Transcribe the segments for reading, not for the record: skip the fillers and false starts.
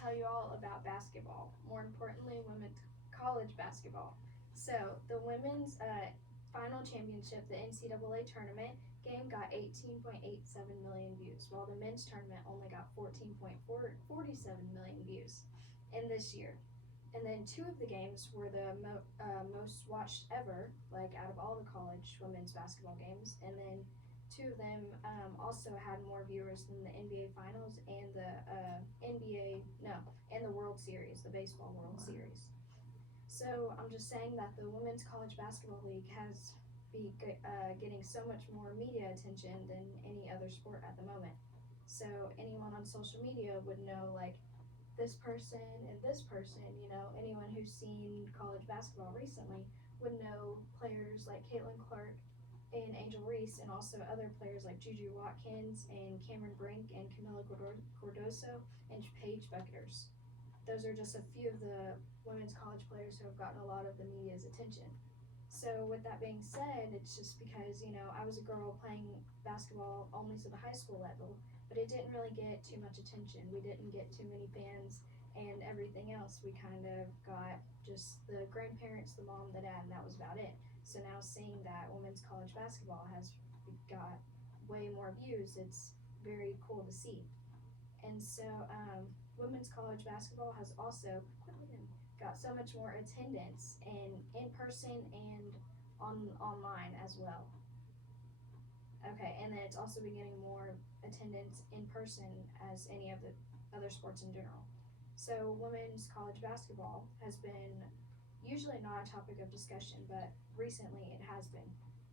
tell you all about basketball. More importantly, women's college basketball. So the women's final championship, the NCAA tournament game, got 18.87 million views, while the men's tournament only got 14.47 million views in this year. And then two of the games were the most watched ever, like out of all the college women's basketball games. And then two of them also had more viewers than the NBA Finals and the and the World Series, the Baseball World Series. So I'm just saying that the Women's College Basketball League has getting so much more media attention than any other sport at the moment. So anyone on social media would know, like, this person and this person, you know, anyone who's seen college basketball recently would know players like Caitlin Clark and Angel Reese, and also other players like Juju Watkins and Cameron Brink and Camila Cordoso and Paige Bucketers. Those are just a few of the women's college players who have gotten a lot of the media's attention. So with that being said, it's just because, you know, I was a girl playing basketball only to the high school level, but it didn't really get too much attention. We didn't get too many fans and everything else. We kind of got just the grandparents, the mom, the dad, and that was about it. So now seeing that women's college basketball has got way more views, it's very cool to see. And so women's college basketball has also got so much more attendance in person and online as well. Okay, and then it's also been getting more attendance in person as any of the other sports in general. So women's college basketball has been usually not a topic of discussion, but recently it has been,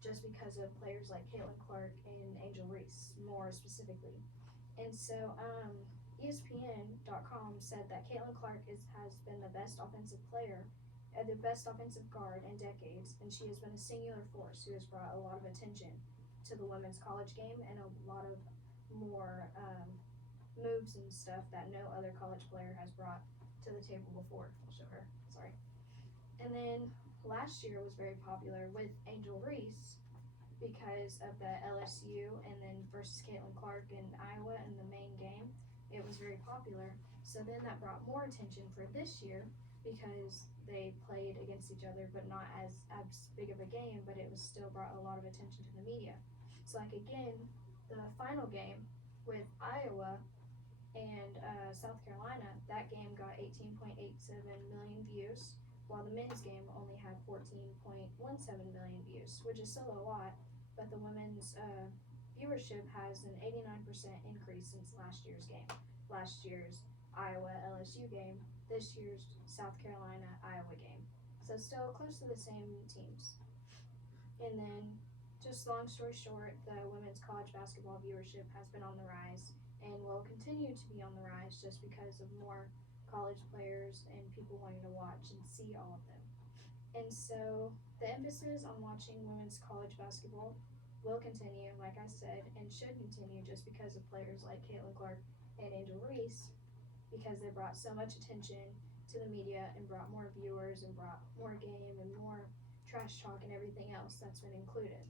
just because of players like Caitlin Clark and Angel Reese, more specifically. And so ESPN.com said that Caitlin Clark has been the best offensive player, the best offensive guard in decades, and she has been a singular force who has brought a lot of attention to the women's college game and a lot of more moves and stuff that no other college player has brought to the table before. I'll show her, sorry. And then last year was very popular with Angel Reese because of the LSU and then versus Caitlin Clark in Iowa in the main game. It was very popular. So then that brought more attention for this year because they played against each other, but not as big of a game, but it was still brought a lot of attention to the media. So like again, the final game with Iowa and South Carolina, that game got 18.87 million views, while the men's game only had 14.17 million views, which is still a lot, but the women's viewership has an 89% increase since last year's game. Last year's Iowa LSU game, this year's South Carolina Iowa game. So still close to the same teams. And then, just long story short, the women's college basketball viewership has been on the rise and will continue to be on the rise just because of more college players and people wanting to watch and see all of them. And so the emphasis on watching women's college basketball will continue, like I said, and should continue just because of players like Caitlin Clark and Angel Reese, because they brought so much attention to the media and brought more viewers and brought more game and more trash talk and everything else that's been included.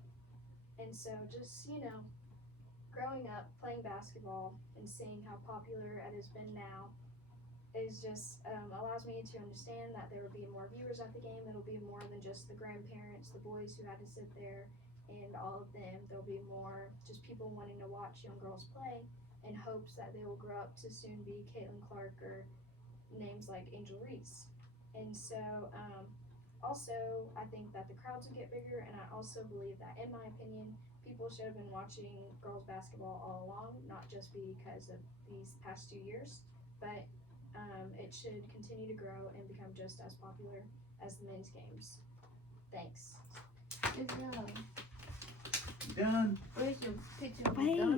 And so just, you know, growing up playing basketball and seeing how popular it has been now is just allows me to understand that there will be more viewers at the game. It'll be more than just the grandparents, the boys who had to sit there, and all of them. There'll be more just people wanting to watch young girls play in hopes that they will grow up to soon be Caitlin Clark or names like Angel Reese. And so also I think that the crowds will get bigger, and I also believe that, in my opinion, people should have been watching girls basketball all along, not just because of these past 2 years, but it should continue to grow and become just as popular as the men's games. Thanks. Good job. Done. Where's your picture of Wait. the